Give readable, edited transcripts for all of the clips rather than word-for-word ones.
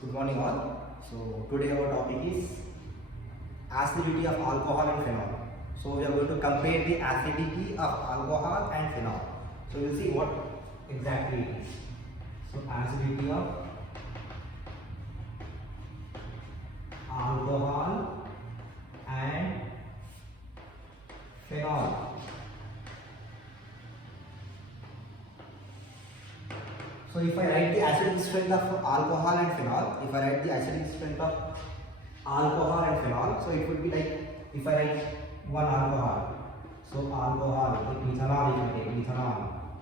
Good morning all. So today our topic is acidity of alcohol and phenol. So we are going to compare the acidity of alcohol and phenol. So we'll see what exactly it is. So acidity of alcohol and phenol. So if I write the acidic strength of alcohol and phenol, if I write the acidic strength of alcohol and phenol, so it would be like if I write one alcohol, so alcohol, like methanol, if I take methanol,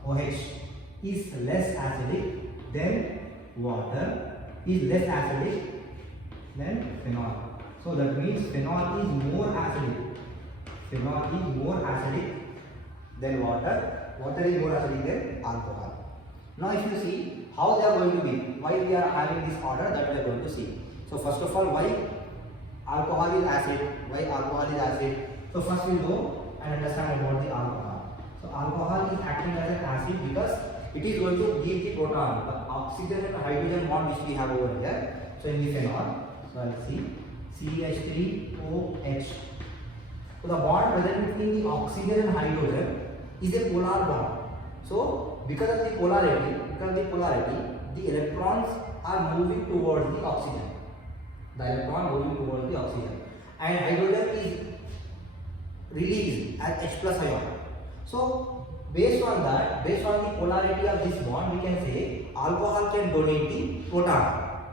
OH is less acidic than water, is less acidic than phenol. So that means phenol is more acidic. Phenol is more acidic than water. Water is more acidic than alcohol. Now if you see how they are going to be, why we are having this order, that we are going to see. So first of all, why alcohol is acid, why alcohol is acid. So first we will go and understand about the alcohol. So alcohol is acting as an acid because it is going to give the proton, the oxygen and hydrogen bond which we have over here. So in the phenol, so I will see CH3OH. So the bond present between the oxygen and hydrogen is a polar bond. So because of the polarity, the electrons are moving towards the oxygen. The electron moving towards the oxygen, and hydrogen is released as H plus ion. So based on that, based on the polarity of this bond, we can say alcohol can donate the proton.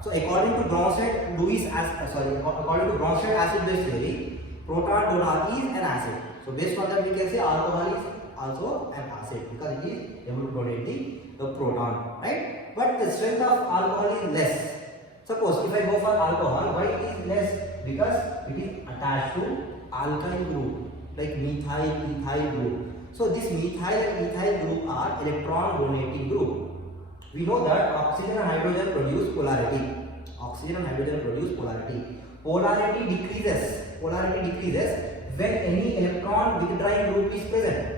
So according to Bronsted-Lewis according to Bronsted acid-base theory, proton donor is an acid. So based on that, we can say alcohol is also an acid because it is able to donate the proton, right? But the strength of alcohol is less. Suppose if I go for alcohol, why it is less? Because it is attached to alkyl group like methyl group. So this methyl and ethyl group are electron donating group. We know that oxygen and hydrogen produce polarity. Oxygen and hydrogen produce polarity. Polarity decreases when any electron withdrawing group is present.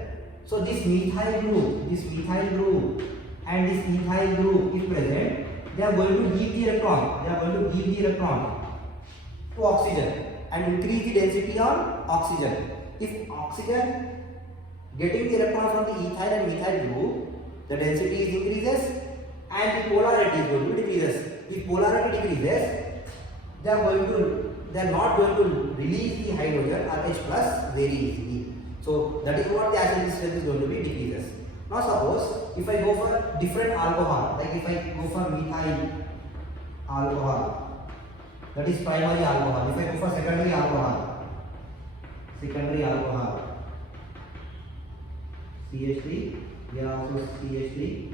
So this methyl group and this ethyl group is present. They are going to give the electron to oxygen and increase the density on oxygen. If oxygen getting the electron from the ethyl and methyl group, the density is increases and the polarity is going to decreases. If polarity decreases, they are not going to release the hydrogen or H plus very easily. So that is what the acidic strength is going to be decreases. Now suppose if I go for different alcohol, like if I go for methyl alcohol, that is primary alcohol. If I go for secondary alcohol, CH3, we are also CH3,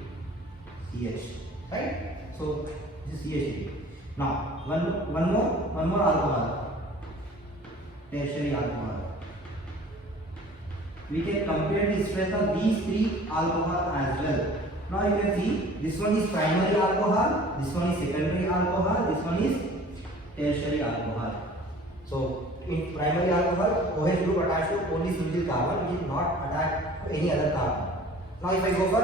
CH, right? So this is CH3. Now one more alcohol, tertiary alcohol. We can compare the strength of these three alcohol as well. Now you can see this one is primary alcohol, this one is secondary alcohol, this one is tertiary alcohol. So in primary alcohol, OH group attached to only single carbon, which is not attached to any other carbon. Now if I go for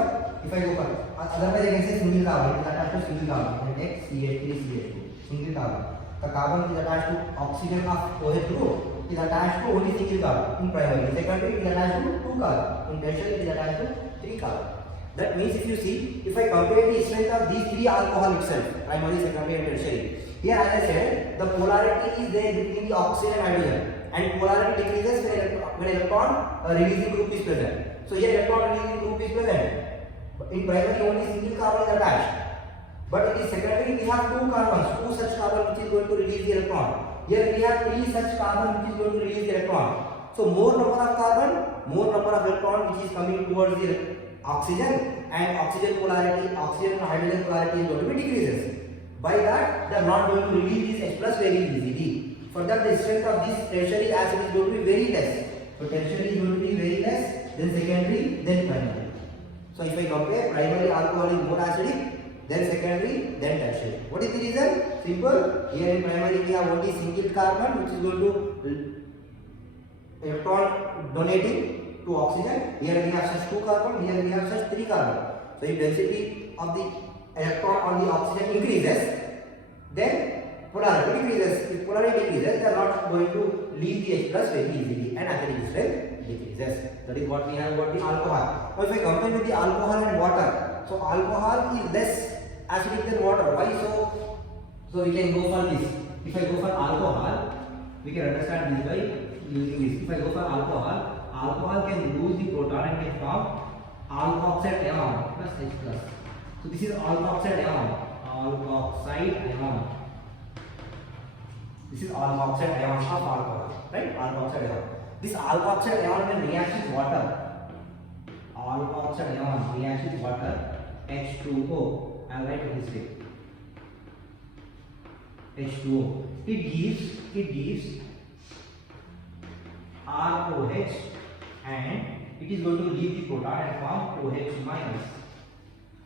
otherwise I can say single carbon, it is attached to single carbon. I take CH3CH2, single carbon. The carbon is attached to oxygen of OH group is attached to only single carbon in primary. In secondary it is attached to 2 carbon. In tertiary it is attached to 3 carbon. That means if you see, if I compare the strength of these three alcohol itself, primary, secondary and tertiary, here as I said, the polarity is there between the oxygen and hydrogen, and polarity decreases when electron releasing group is present. So here electron releasing group is present. In primary only single carbon is attached, but in secondary we have 2 carbons, 2 such carbon which is going to release the electron. Here we have 3 such carbon which is going to release the electron. So more number of carbon, more number of electron which is coming towards the oxygen, and oxygen and hydrogen polarity is going to be decreases. By that, they are not going to release this H plus very easily. For that, the strength of this tertiary acid is going to be very less. So tertiary is going to be very less, then secondary, then primary. So if I compare, primary alcohol is more acidic, then secondary, then tertiary. What is the reason? Simple. Here in primary we have only single carbon which is going to electron donating to oxygen. Here we have such 2 carbon, here we have such 3 carbon. So if density of the electron on the oxygen increases, then polarity decreases. If polarity decreases, they are not going to leave the H plus very easily, and acidic strength decreases. That is what we have about the alcohol. Now if I compare with the alcohol and water, so alcohol is less acidic than water. Why so? So we can go for this. If I go for alcohol, we can understand this by using this. If I go for alcohol, alcohol can lose the proton and can form alkoxide ion plus H plus. So this is alkoxide ion. Alkoxide ion. This is alkoxide ion of alcohol, right? Alkoxide ion. This alkoxide ion when reacts with water. Alkoxide ion reacts with water. H2O. I will write it this way. H2O. It gives ROH and it is going to leave the proton and form OH minus.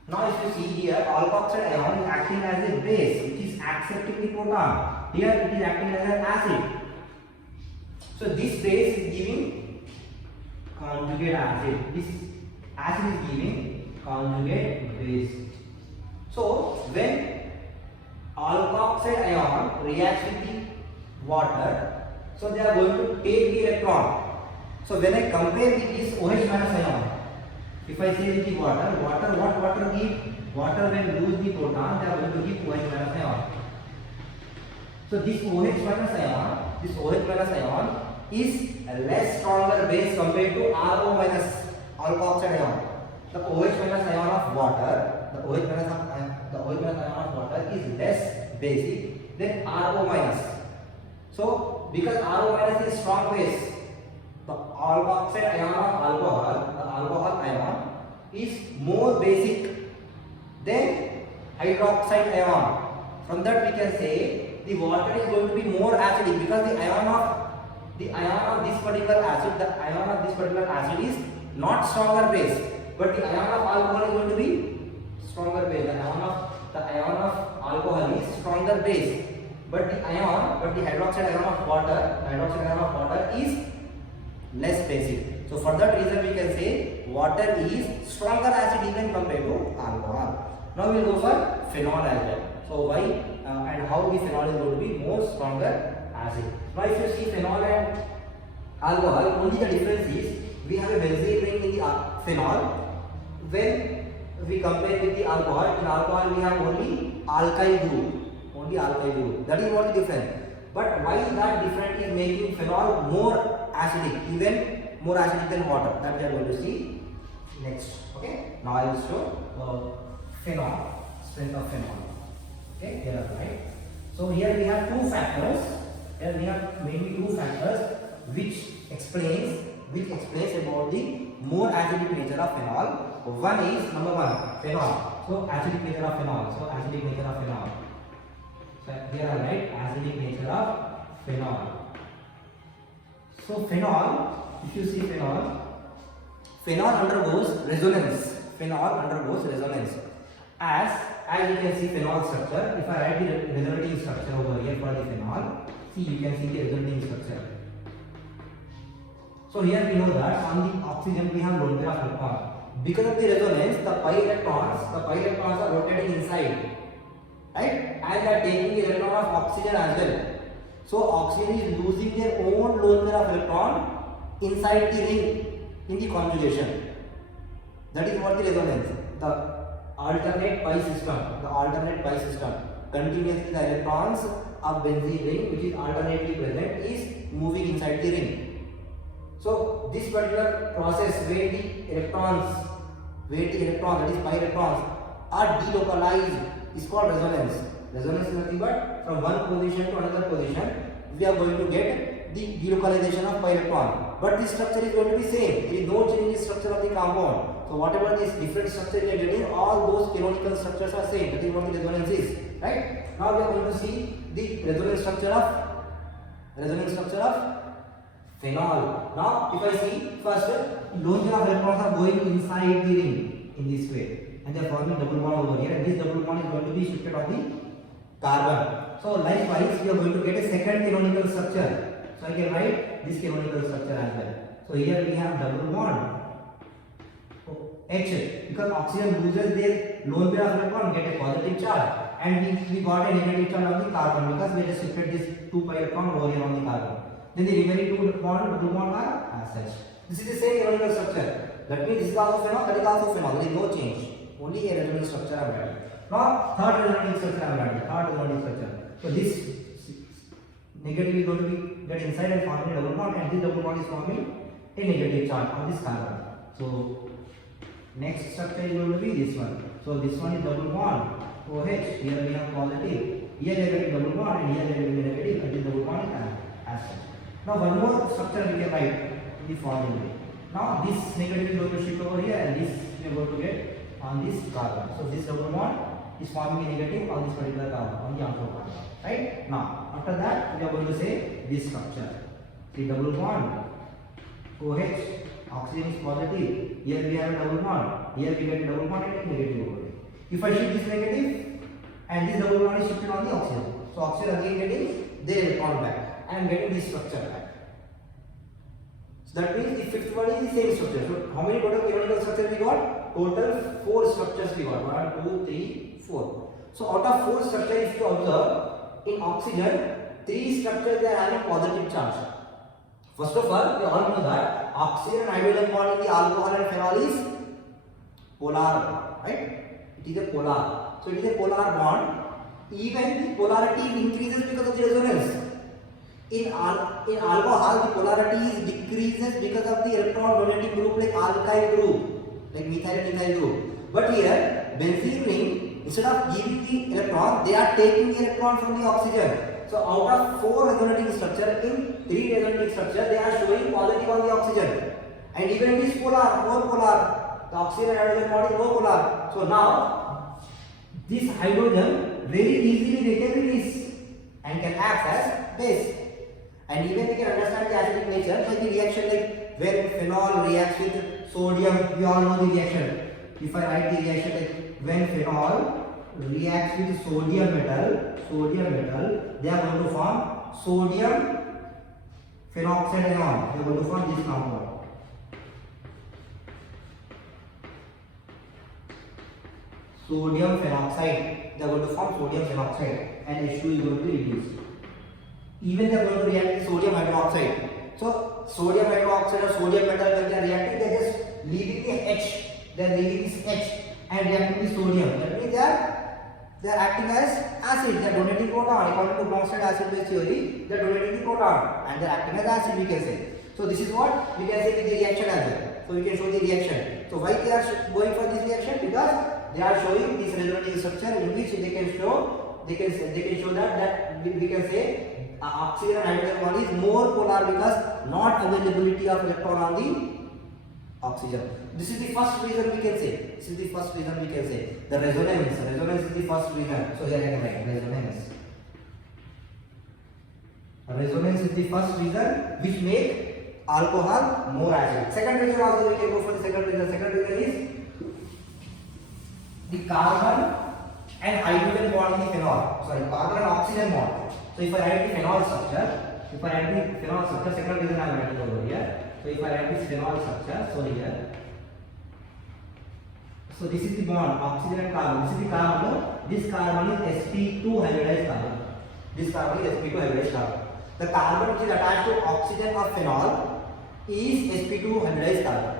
Now if you see here, alkoxide ion is acting as a base which is accepting the proton. Here it is acting as an acid. So this base is giving conjugate acid. This acid is giving conjugate base. So when alkoxide ion reacts with the water, so they are going to take the electron. So when I compare with this OH minus ion, if I say with the water, what water give? Water when lose the proton, they are going to give OH minus ion. So this OH minus ion is a less stronger base compared to RO minus alkoxide ion. The OH minus ion of water, the OH minus ion of water is less basic than RO minus. So because RO minus is strong base, the alkoxide ion of alcohol, the alcohol ion is more basic than hydroxide ion. From that we can say the water is going to be more acidic because the ion of this particular acid, is not stronger base, but the ion of alcohol is going to be stronger base. The ion of alcohol is stronger base, but the hydroxide ion of water is less basic. So for that reason we can say water is stronger acid even compared to alcohol. Now we will go for phenol as well. So why and how the phenol is going to be more stronger acid. Now if you see phenol and alcohol, only the difference is we have a benzene ring in the phenol. When we compare with the alcohol, in alcohol we have only alkyl group. That is what the difference. But why that difference is making phenol more acidic, even more acidic than water? That we are going to see next. Okay. Now I will show phenol, strength of phenol. Okay, here are right. So here we have two factors. Here we have mainly two factors which explains about the more acidic nature of phenol. One is number one, phenol. So acidic nature of phenol. So here are right, acidic nature of phenol. So phenol, if you see phenol undergoes resonance. As you can see phenol structure. If I write the resulting structure over here for the phenol, see you can see the resulting structure. So here we know that on the oxygen we have lone pair of electrons. Because of the resonance, the pi electrons are rotating inside, right? And they are taking the electron of oxygen as well. So oxygen is losing their own lone pair of electron inside the ring in the conjugation. That is what the resonance. The alternate pi system. Continuously the electrons of benzene ring, which is alternately present, is moving inside the ring. So this particular process where the electrons, that is pi electrons, are delocalized is called resonance. Resonance is nothing but from one position to another position we are going to get the delocalization of pi electron. But this structure is going to be same. There is no change in the structure of the compound. So whatever this different structure we are getting, all those canonical structures are same. That is what the resonance is, right? Now we are going to see the resonance structure of phenol. Now if I see first, lone pair of electrons are going inside the ring in this way, and they are forming double bond over here, and this double bond is going to be shifted on the carbon. So likewise we are going to get a second canonical structure. So I can write this canonical structure as well. So here we have double bond H, because oxygen loses their lone pair of electron, get a positive charge, and we got a negative charge on the carbon because we just shifted this 2 pi electron over here on the carbon. Then the remaining two bond are as such. This is the same chemical structure. That means this is also phenol, that is also phenol. There is no change. Only a resonance structure I am writing. Now third resonance structure I am writing. Third resonance structure. So this negative is going to be get inside and forming a double bond, and this double bond is forming a negative charge on this carbon. So next structure is going to be this one. So this one is double bond OH. Here we have positive. Here negative double bond, and here there will be negative, and this double bond is as such. Now one more structure we can write in the following way. Now this negative is going to shift over here, and this we are going to get on this carbon. So this double bond is forming a negative on this particular carbon, on the outer carbon. Right? Now after that we are going to say this structure. See, double bond OH, oxygen is positive. Here we have a double bond. Here we get a double bond and a negative over here. If I shift this negative and this double bond is shifted on the oxygen, so oxygen again getting their electron back. I am getting this structure back. So that means the fifth one is the same structure. So how many total chemical structures we got? Total 4 structures we got. 1, 2, 3, 4. So out of 4 structures, if you observe, in oxygen, 3 structures they are having positive charge. First of all, we all know that oxygen and hydrogen bond in the alcohol and phenol is polar, right? It is a polar. So it is a polar bond. Even the polarity increases because of the resonance. In alcohol, the polarity decreases because of the electron donating group like alkyl group, like methyl and ethyl group. But here, benzene ring, instead of giving the electron, they are taking the electron from the oxygen. So out of 4 resonating structure, in 3 resonating structure, they are showing positive on the oxygen. And even it is polar, more polar. The oxygen and hydrogen bond is more polar. So now, this hydrogen very easily they can release and can act as base. And even we can understand the acidic nature by the reaction, like when phenol reacts with sodium, we all know the reaction. If I write the reaction like when phenol reacts with sodium metal, they are going to form sodium phenoxide ion. They are going to form this compound. Sodium phenoxide. They are going to form sodium phenoxide, and H2 is going to be reduced. Even they are going to react with sodium hydroxide. So sodium hydroxide or sodium metal when they are reacting, they are just leaving the H. They are leaving this H and reacting with sodium. That means they are acting as acid. They are donating proton. According to Bronsted acid base theory, they are donating the proton and they are acting as acid, we can say. So this is what we can say with the reaction as well. So we can show the reaction. So why they are going for this reaction? Because they are showing this resonating structure in which they can show that we can say oxygen and hydrogen bond is more polar because not availability of electron on the oxygen. This is the first reason we can say. The resonance. Resonance is the first reason. So here I can write resonance. Resonance is the first reason which make alcohol more acidic. Second reason also we can go for the second reason. Second reason is the carbon and hydrogen bond in the phenol. Carbon and oxygen bond. So if I write the phenol structure, second reason I am writing over here. So if I write this phenol structure, so here, so this is the bond, oxygen and carbon. This is the carbon. This carbon is sp2 hybridized carbon. This carbon is sp2 hybridized carbon. The carbon which is attached to oxygen or phenol is sp2 hybridized carbon.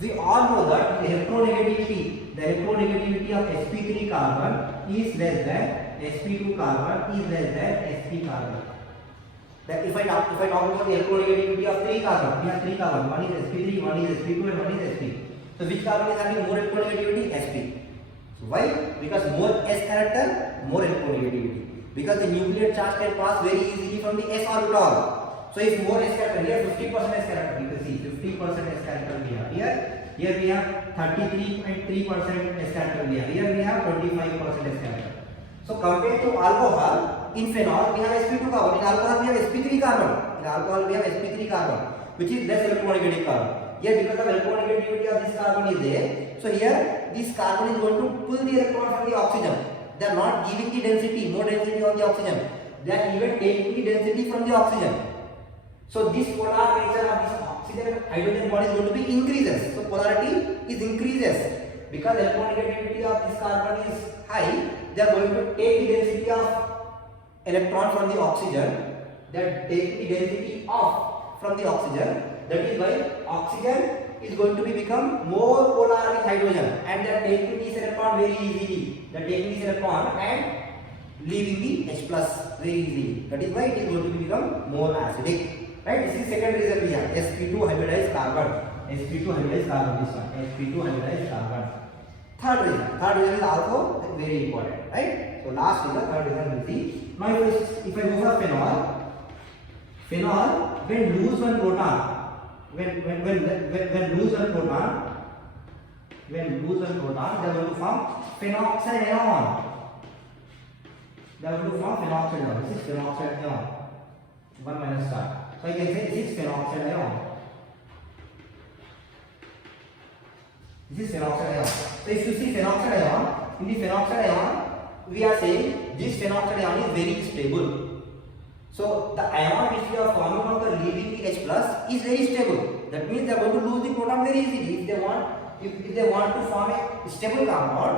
We all know that the electronegativity of sp3 carbon is less than sp2 carbon is less than sp carbon. That if I talk about the electronegativity of 3 carbon, we have 3 carbon. One is sp3, one is sp2, and one is sp. So which carbon is having more electronegativity? Sp. So why? Because more s character, more electronegativity. Because the nuclear charge can pass very easily from the s orbital. So if more s character, here 50% s character, you can see 50% s character we have here. Here we have 33.3% s character we have. Here we have 25% s character. So compared to alcohol, in phenol we have sp2 carbon. In alcohol we have sp3 carbon. Which is less electronegative carbon. Here because of electronegativity of this carbon is there. So here this carbon is going to pull the electron from the oxygen. They are not giving the density, more density on the oxygen. They are even taking the density from the oxygen. So this polar nature of this oxygen hydrogen bond is going to be increases. So polarity is increases because electronegativity of this carbon is high. they are going to take the density of electron from the oxygen. They are taking the density off from the oxygen. That is why oxygen is going to become more polar with hydrogen, and they are taking this electron very easily. They are taking this electron and leaving the H plus very easily. That is why it is going to become more acidic. Right? This is second reason we have sp2 hybridized carbon. sp2 hybridized carbon. This one sp2 hybridized carbon. Third reason is also very important. Right? So last reason, third reason we see. Now if I go for phenol, when lose one proton. When lose one proton, they are going to form phenoxide ion. They are going to form phenoxide ion. This is phenoxide ion. 1 minus star. So I can say this is phenoxide ion. This is phenoxide ion. So if you see phenoxide ion, in the phenoxide ion, we are saying this phenoxide ion is very stable. So the ion which we are forming after leaving the H plus is very stable. That means they are going to lose the proton very easily. If they want to form a stable compound,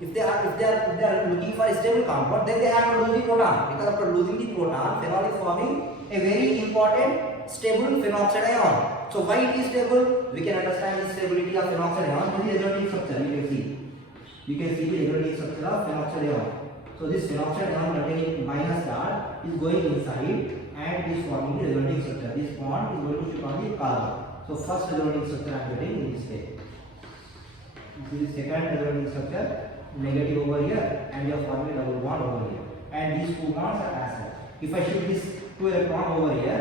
if they are looking for a stable compound, then they have to lose the proton. Because after losing the proton, phenol is forming a very important stable phenoxide ion. So why it is stable? We can understand the stability of phenoxide ion from the aromatic structure. You can see the aromatic structure of phenoxide ion. So this phenoxide ion containing minus charge is going inside and is forming the aromatic structure. This bond is going to shift on the carbon. So first aromatic structure I am getting in this state. This is second aromatic structure, negative over here, and you are forming a double bond over here. And these two bonds are acid. If I shift this two electron over here,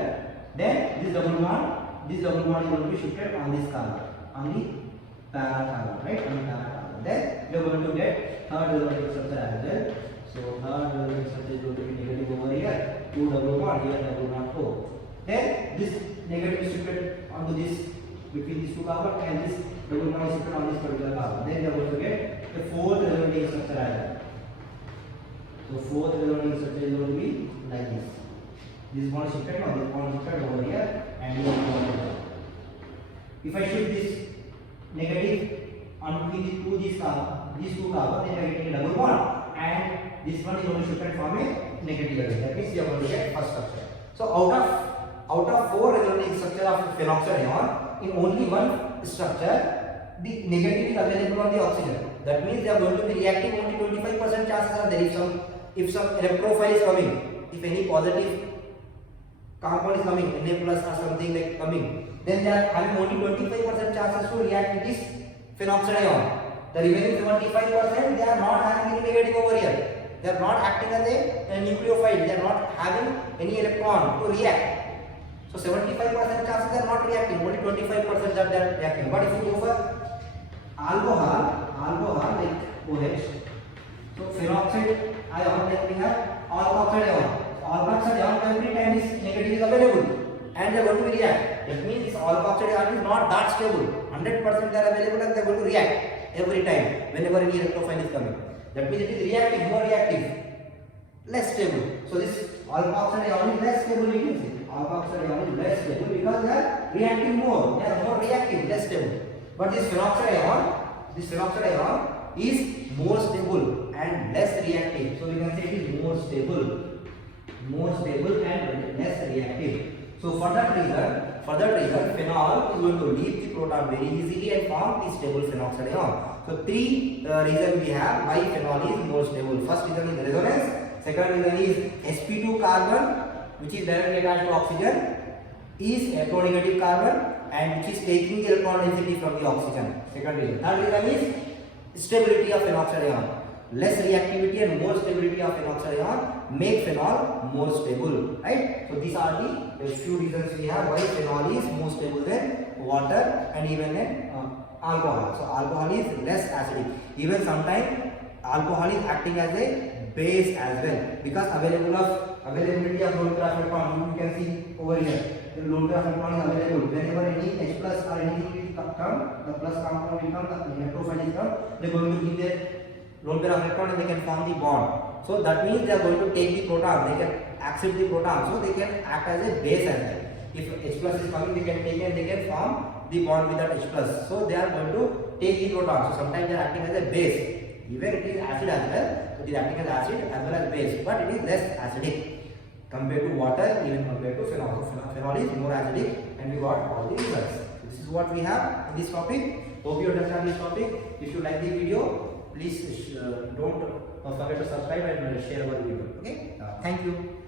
then this double bond is going to be shifted on this carbon, on the para carbon, right? On the para carbon. Then we are going to get third aromatic structure as well. So third aromatic structure is going to be negative over here, two double bond here, double bond O. Then this negative is shifted onto this between these two carbon, and this double bond is shifted on this particular carbon. Then we are going to get the fourth aromatic structure as well. So fourth aromatic structure is going to be like this. This bond is shifted, or this bond is shifted over here, and this bond is here. If I shift this negative on between these two carbon, then I am getting a double bond, and this one is only shifted from a negative again. That means we are going to get first structure. So out of four aromatic structure of phenoxide ion, in only one structure, the negative is available on the oxygen. That means they are going to be reacting. Only 25% chances are there. If some electrophile is coming, if any positive compound is coming, Na plus or something like coming, then they are having only 25% chances to react with this phenoxide ion. The remaining 75% they are not having any negative over here. They are not acting as a nucleophile. They are not having any electron to react. So 75% chances they are not reacting. Only 25% that they are reacting. But if you go for alcohol like OH, so phenoxide ion, then we have alkoxide ion. So alkoxide ion every time this negative is available, and they are going to react. That means this alkoxide ion is not that stable. 100% they are available and they are going to react every time whenever any electrophile is coming. That means it is reactive, more reactive, less stable. So this alkoxide ion is less stable. You can see alkoxide ion is less stable because they are reacting more. They are more reactive, less stable. But this phenoxide ion is more stable and less reactive. So we can say it is more stable and less reactive. So for that reason, phenol is going to leave the proton very easily and form the stable phenoxide ion. So three reasons we have why phenol is more stable. First reason is resonance. Second reason is sp2 carbon, which is directly attached to oxygen, is electronegative carbon, and which is taking the electron density from the oxygen. Second reason. Third reason is stability of phenoxide ion. Less reactivity and more stability of phenoxide ion make phenol more stable, right? So these are the few reasons we have why phenol is more stable than water and even than alcohol. So alcohol is less acidic. Even sometimes alcohol is acting as a base as well, because availability of lone pair electron, you can see over here. The lone pair electron is available. Whenever any H plus or anything will come, the plus compound will come, the electrophile will come, they are going to give their lone pair of electron and they can form the bond. So that means they are going to take the proton, they can accept the proton, so they can act as a base as well. If H plus is coming, they can take and they can form the bond with that H plus. So they are going to take the proton. So sometimes they are acting as a base. Even it is acid as well, so it is acting as acid as well as base, but it is less acidic compared to water, even compared to phenol. So phenol is more acidic, and we got all the results. So this is what we have in this topic. Hope you understand this topic. If you like the video, please don't forget to subscribe and share our video. Okay, thank you.